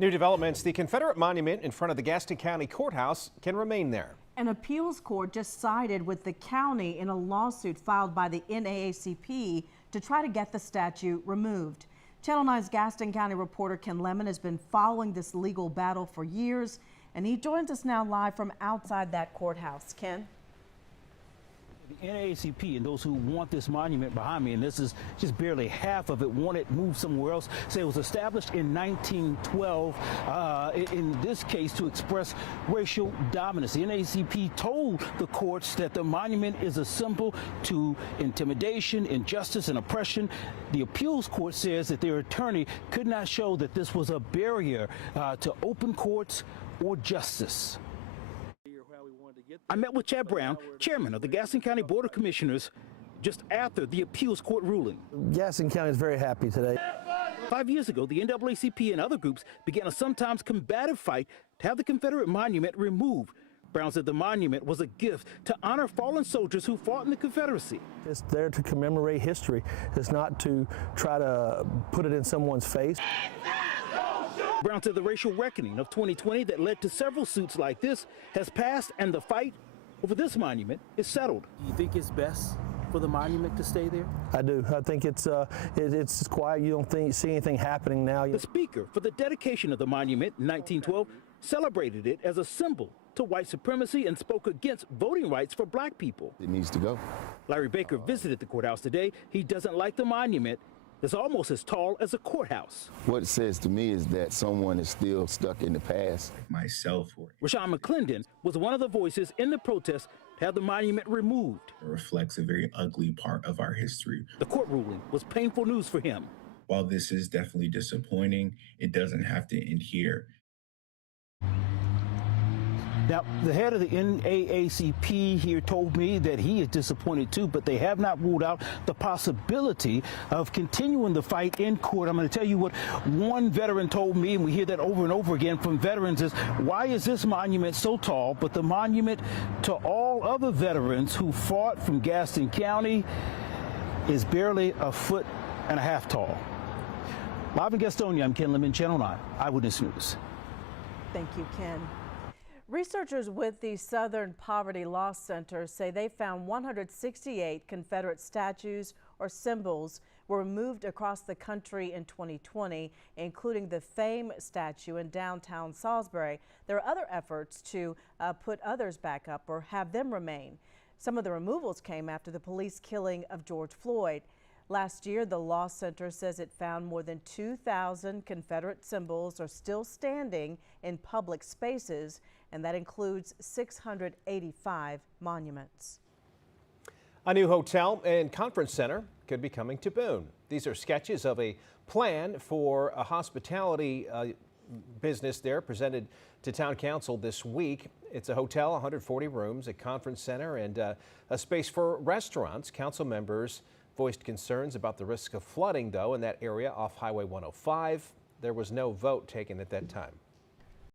New developments, the Confederate monument in front of the Gaston County Courthouse can remain there. An appeals court just sided with the county in a lawsuit filed by the NAACP to try to get the statue removed. Channel 9's Gaston County reporter Ken Lemon has been following this legal battle for years, and he joins us now live from outside that courthouse. Ken? The NAACP and those who want this monument behind me, and this is just barely half of it, want it moved somewhere else. Say it was established in 1912, in this case to express racial dominance. The NAACP told the courts that the monument is a symbol to intimidation, injustice, and oppression. The appeals court says that their attorney could not show that this was a barrier to open courts or justice. I met with Chad Brown, chairman of the Gaston County Board of Commissioners, just after the appeals court ruling. Gaston County is very happy today. 5 years ago, the NAACP and other groups began a sometimes combative fight to have the Confederate monument removed. Brown said the monument was a gift to honor fallen soldiers who fought in the Confederacy. It's there to commemorate history. It's not to try to put it in someone's face. Brown said the racial reckoning of 2020 that led to several suits like this has passed, and the fight over this monument is settled. Do you think it's best for the monument to stay there? I do. I think it's quiet. You don't see anything happening now. The speaker for the dedication of the monument in 1912 celebrated it as a symbol to white supremacy and spoke against voting rights for black people. It needs to go. Larry Baker visited the courthouse today. He doesn't like the monument. It's almost as tall as a courthouse. What it says to me is that someone is still stuck in the past. Myself. Rashawn McClendon was one of the voices in the protest to have the monument removed. It reflects a very ugly part of our history. The court ruling was painful news for him. While this is definitely disappointing, it doesn't have to end here. Now, the head of the NAACP here told me that he is disappointed too, but they have not ruled out the possibility of continuing the fight in court. I'm going to tell you what one veteran told me, and we hear that over and over again from veterans, is why is this monument so tall, but the monument to all other veterans who fought from Gaston County is barely 1.5 feet tall. Live in Gastonia, I'm Ken Lemon, Channel 9 Eyewitness News. Thank you, Ken. Researchers with the Southern Poverty Law Center say they found 168 Confederate statues or symbols were removed across the country in 2020, including the Fame statue in downtown Salisbury. There are other efforts to put others back up or have them remain. Some of the removals came after the police killing of George Floyd. Last year, the Law Center says it found more than 2,000 Confederate symbols are still standing in public spaces, and that includes 685 monuments. A new hotel and conference center could be coming to Boone. These are sketches of a plan for a hospitality business there presented to Town Council this week. It's a hotel, 140 rooms, a conference center, and a space for restaurants. Council members voiced concerns about the risk of flooding, though, in that area off Highway 105. There was no vote taken at that time.